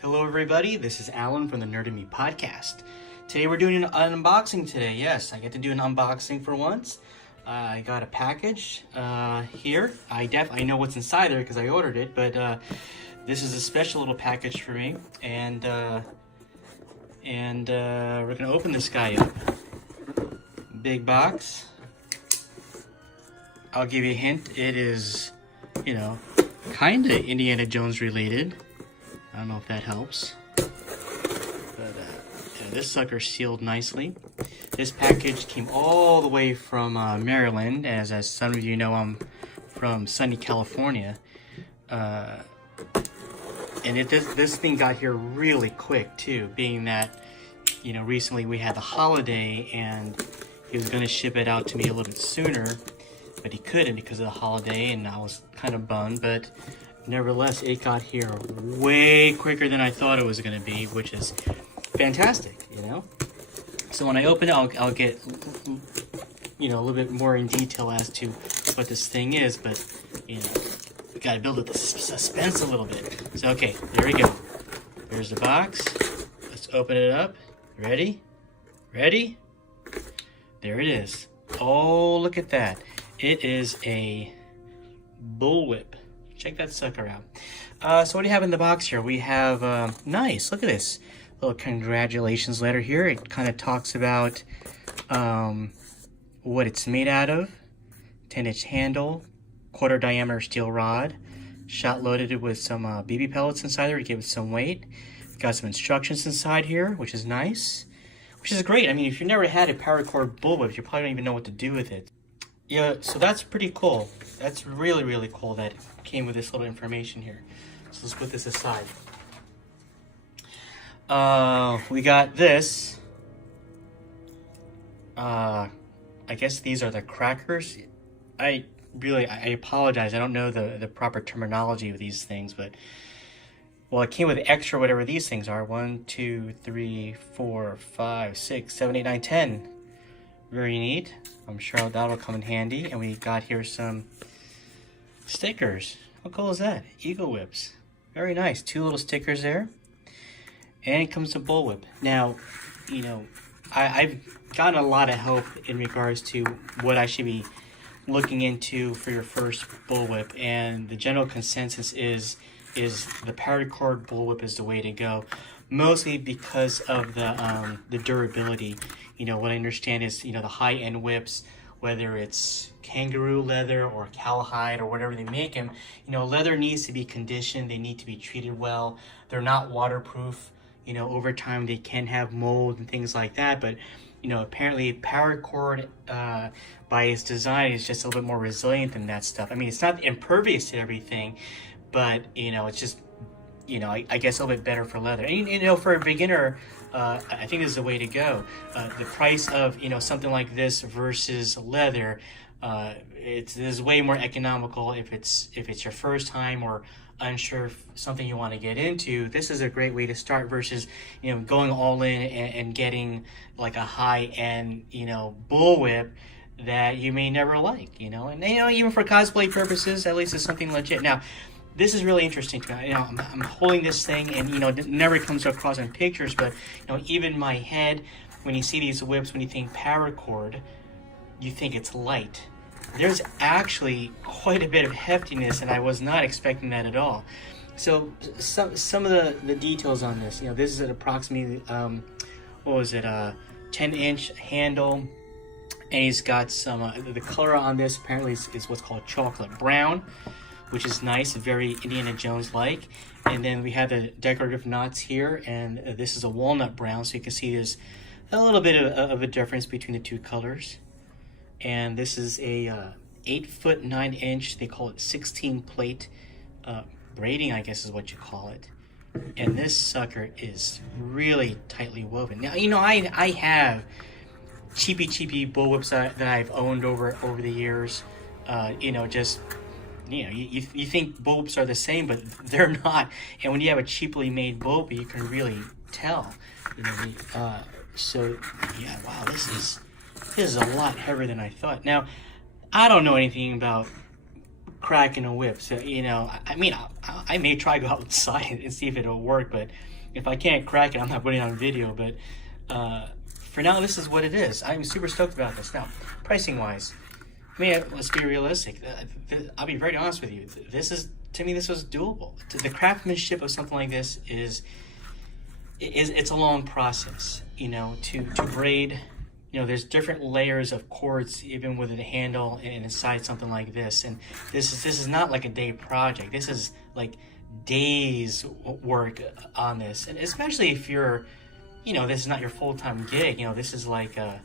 Hello everybody, this is Alan from the Nerd in Me podcast. Today we're doing an unboxing today. Yes, I get to do an unboxing for once. I got a package here. I know what's inside there because I ordered it, but this is a special little package for me. And we're gonna open this guy up. Big box. I'll give you a hint. It is, kind of Indiana Jones related. I don't know if that helps, but yeah, this sucker's sealed nicely. This package came all the way from Maryland, as some of you know, I'm from sunny California, and this thing got here really quick too, being that recently we had the holiday and he was going to ship it out to me a little bit sooner, but he couldn't because of the holiday, and I was kind of bummed, but nevertheless, it got here way quicker than I thought it was going to be, which is fantastic, So when I open it, I'll get, a little bit more in detail as to what this thing is, but, we got to build up the suspense a little bit. So, okay, there we go. There's the box. Let's open it up. Ready? Ready? There it is. Oh, look at that. It is a Bullwhip. Check that sucker out. So what do you have in the box here? We have, nice, look at this. Little congratulations letter here. It kind of talks about what it's made out of. 10-inch handle, quarter diameter steel rod. Shot loaded with some BB pellets inside there to give it some weight. Got some instructions inside here, which is nice. Which is great. I mean, if you've never had a Paracord Bullwhip, you probably don't even know what to do with it. Yeah, so that's pretty cool. That's really, really cool that it came with this little information here. So let's put this aside. We got this. I guess these are the crackers. I apologize. I don't know the proper terminology of these things, but well, it came with extra whatever these things are. 1, 2, 3, 4, 5, 6, 7, 8, 9, 10. Very neat. I'm sure that'll come in handy. And we got here some stickers. How cool is that? Eagle Whips. Very nice. 2 little stickers there. And it comes to Bullwhip. Now, I've gotten a lot of help in regards to what I should be looking into for your first Bullwhip. And the general consensus is the Paracord Bullwhip is the way to go. Mostly because of the durability. What I understand is, the high-end whips, whether it's kangaroo leather or cowhide or whatever they make them, leather needs to be conditioned. They need to be treated well. They're not waterproof. Over time they can have mold and things like that. But, apparently Paracord, by its design, is just a little bit more resilient than that stuff. I mean, it's not impervious to everything, but, it's just, I guess a little bit better for leather. And, for a beginner, I think this is the way to go. The price of, something like this versus leather, it's way more economical if it's your first time or unsure if something you want to get into. This is a great way to start versus, going all in and getting like a high-end, Bullwhip that you may never like, And, even for cosplay purposes, at least it's something legit. Now, this is really interesting to me. I'm holding this thing, and it never comes across in pictures, but even in my head, when you see these whips, when you think Paracord, you think it's light. There's actually quite a bit of heftiness, and I was not expecting that at all. So some of the details on this, this is at approximately 10-inch handle, and he's got some the color on this apparently is what's called chocolate brown, which is nice, very Indiana Jones-like. And then we have the decorative knots here, and this is a walnut brown, so you can see there's a little bit of a difference between the two colors. And this is a 8-foot 9-inch, they call it 16 plate braiding, I guess is what you call it. And this sucker is really tightly woven. Now, I have cheapy Bullwhips that I've owned over the years, you think Bullwhips are the same, but they're not. And when you have a cheaply made Bullwhip, you can really tell. So yeah, wow, this is a lot heavier than I thought. Now, I don't know anything about cracking a whip. So, you know, I mean, I may try to go outside and see if it'll work, but if I can't crack it, I'm not putting it on video. But for now, this is what it is. I'm super stoked about this. Now, pricing wise, I mean, let's be realistic. I'll be very honest with you. This is, to me, this was doable. The craftsmanship of something like this it's a long process, you know, to braid. You know, there's different layers of cords, even with a handle and inside something like this. And this is not like a day project. This is like days work on this. And especially if you're, you know, this is not your full-time gig. You know, this is like a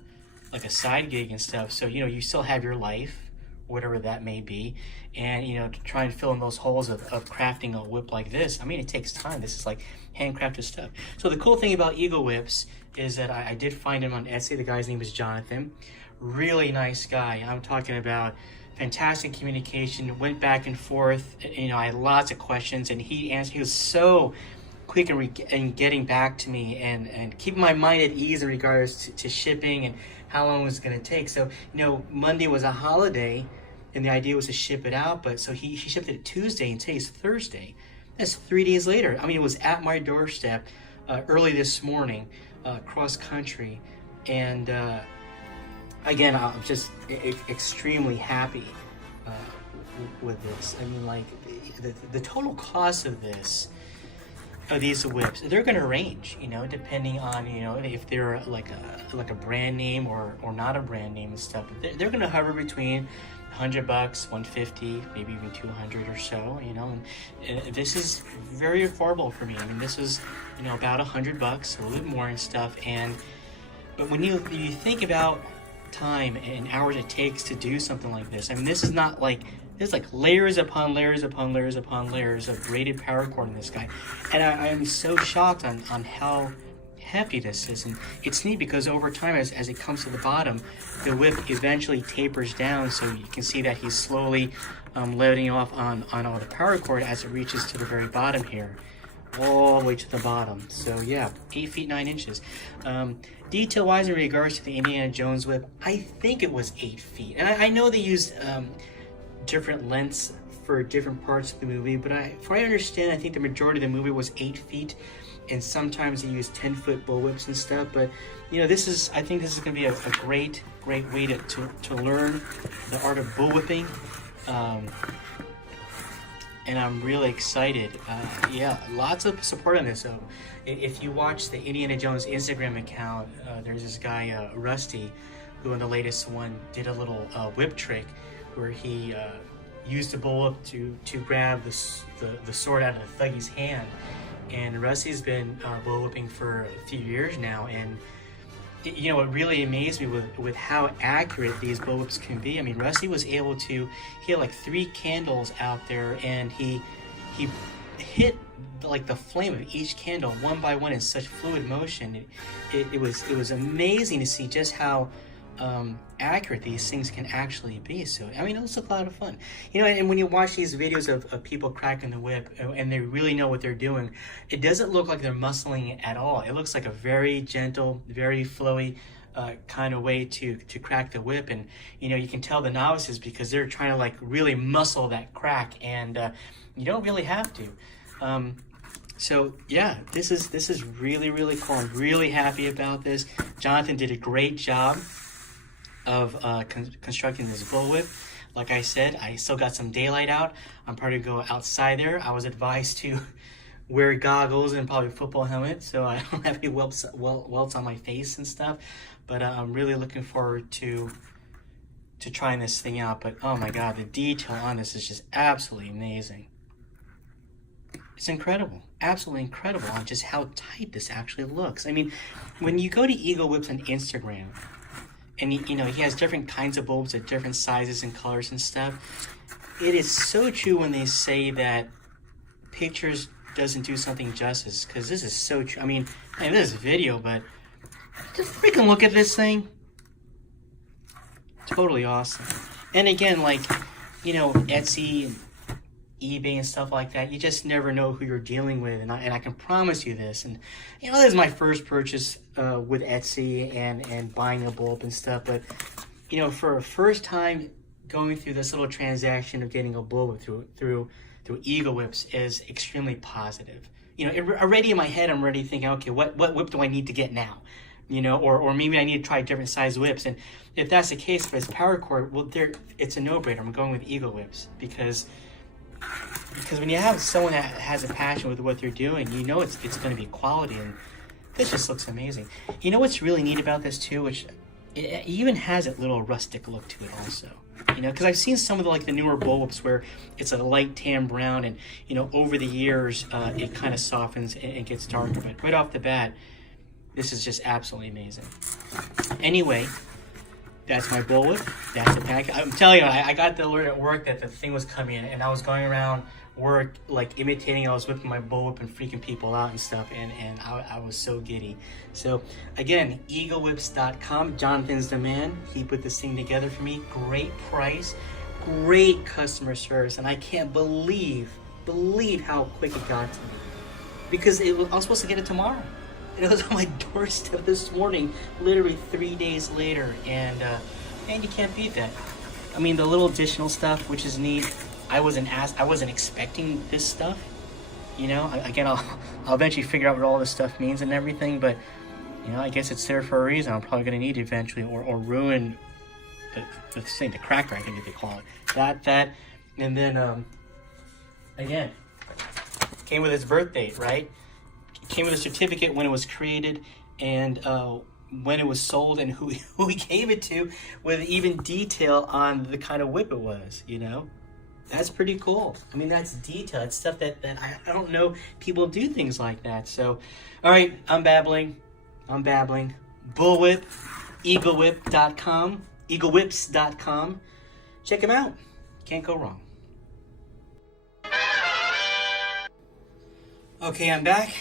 side gig and stuff. So, you know, you still have your life, whatever that may be. And, you know, to try and fill in those holes of crafting a whip like this, I mean, it takes time. This is like handcrafted stuff. So the cool thing about Eagle Whips is that I did find him on Etsy. The guy's name is Jonathan. Really nice guy. I'm talking about fantastic communication, went back and forth. You know, I had lots of questions, and he answered. He was so quick in getting back to me and keeping my mind at ease in regards to shipping and how long it was going to take. So, you know, Monday was a holiday, and the idea was to ship it out, but so he shipped it Tuesday, and today's Thursday. That's 3 days later. I mean, it was at my doorstep early this morning, cross country, and again, I'm just extremely happy with this. I mean, like the total cost of these whips, they're going to range, you know, depending on, you know, if they're like a brand name or not a brand name and stuff. They're going to hover between $100, $150, maybe even $200 or so, you know. And this is very affordable for me. I mean, this is, you know, about $100, a little bit more and stuff. But when you think about time and hours it takes to do something like this, I mean, this is not like, there's like layers upon layers upon layers upon layers of braided paracord in this guy. And I am so shocked on how heavy this is. And it's neat because over time, as it comes to the bottom, the whip eventually tapers down, so you can see that he's slowly letting off on all the paracord as it reaches to the very bottom here, all the way to the bottom. So yeah, 8 feet 9 inches. Detail wise, in regards to the Indiana Jones whip, I think it was 8 feet. And I know they used different lengths for different parts of the movie, but if I understand, I think the majority of the movie was 8 feet, and sometimes they use 10-foot bullwhips and stuff. But you know, I think this is going to be a great way to learn the art of bullwhipping, and I'm really excited. Yeah, lots of support on this. So if you watch the Indiana Jones Instagram account, there's this guy Rusty, who in the latest one did a little whip trick where he used the bullwhip to grab the sword out of the thuggy's hand. And Rusty's been bullwhipping for a few years now, and you know, it really amazed me with how accurate these bullwhips can be. I mean, Rusty was able to, he had like 3 candles out there, and he hit like the flame of each candle one by one in such fluid motion. It was amazing to see just how accurate these things can actually be. So I mean, it was a lot of fun, you know. And when you watch these videos of people cracking the whip and they really know what they're doing, it doesn't look like they're muscling it at all. It looks like a very gentle, very flowy kind of way to crack the whip. And you know, you can tell the novices because they're trying to like really muscle that crack, and you don't really have to. So yeah, this is really cool. I'm really happy about this. Jonathan did a great job of constructing this bullwhip. Like I said, I still got some daylight out. I'm probably going to go outside there. I was advised to wear goggles and probably a football helmet, so I don't have any welts on my face and stuff. But I'm really looking forward to trying this thing out. But oh my god, the detail on this is just absolutely amazing. It's incredible, absolutely incredible on just how tight this actually looks. I mean, when you go to Eagle Whips on Instagram, and you know, he has different kinds of bulbs at different sizes and colors and stuff. It is so true when they say that pictures doesn't do something justice, because this is so true. I mean, this is video, but just freaking look at this thing. Totally awesome. And again, like, you know, Etsy and eBay and stuff like that, you just never know who you're dealing with, and I can promise you this. And you know, this is my first purchase with Etsy and buying a bulb and stuff, but you know, for a first time going through this little transaction of getting a Bullwhip through Eagle Whips is extremely positive. You know, already in my head, I'm already thinking, okay, what whip do I need to get now? You know, or maybe I need to try different size whips. And if that's the case, if it's Paracord, well, it's a no-brainer. I'm going with Eagle Whips because when you have someone that has a passion with what they're doing, you know it's going to be quality, and this just looks amazing. You know what's really neat about this too, which it even has a little rustic look to it also. You know, because I've seen some of the newer Bullwhips where it's a light tan brown, and you know over the years it kind of softens and gets darker. But right off the bat, this is just absolutely amazing. Anyway, that's my Bullwhip. That's the pack. I'm telling you, I got the alert at work that the thing was coming in, and I was going around work like imitating. I was whipping my Bullwhip and freaking people out and stuff, and I was so giddy. So again, eaglewhips.com. Jonathan's the man. He put this thing together for me. Great price, great customer service, and I can't believe how quick it got to me, because I was supposed to get it tomorrow. It was on my doorstep this morning, literally 3 days later, and you can't beat that. I mean, the little additional stuff, which is neat. I wasn't expecting this stuff. You know, again, I'll eventually figure out what all this stuff means and everything, but you know, I guess it's there for a reason. I'm probably going to need it eventually, or ruin the cracker, I think that they call it. That, and then again, came with its birth date, right? Came with a certificate when it was created, and when it was sold, and who he gave it to, with even detail on the kind of whip it was. You know, that's pretty cool. I mean, that's detail. It's stuff that I don't know people do things like that. So, all right, I'm babbling. Bullwhip, eaglewhip.com, eaglewhips.com. Check them out. Can't go wrong. Okay, I'm back.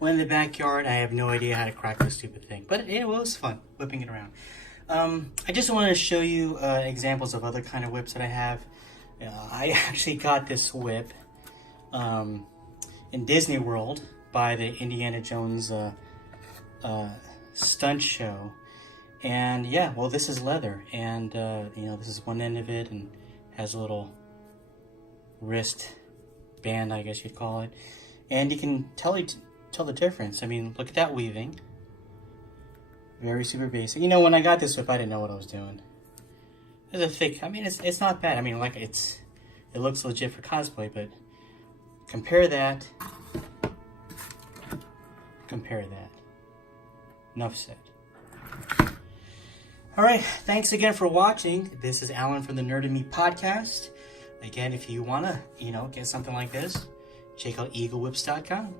Went in the backyard. I have no idea how to crack this stupid thing, but it was fun whipping it around. I just wanted to show you examples of other kind of whips that I have. I actually got this whip in Disney World by the Indiana Jones stunt show, and yeah, well, this is leather, and you know, this is one end of it, and has a little wrist band, I guess you'd call it. And you can tell the difference. I mean, look at that weaving. Very super basic. You know, when I got this whip, I didn't know what I was doing. It's a thick. I mean, it's not bad. I mean, like it looks legit for cosplay, but compare that. Enough said. All right. Thanks again for watching. This is Alan from the Nerd in Me podcast. Again, if you wanna, get something like this, check out eaglewhips.com.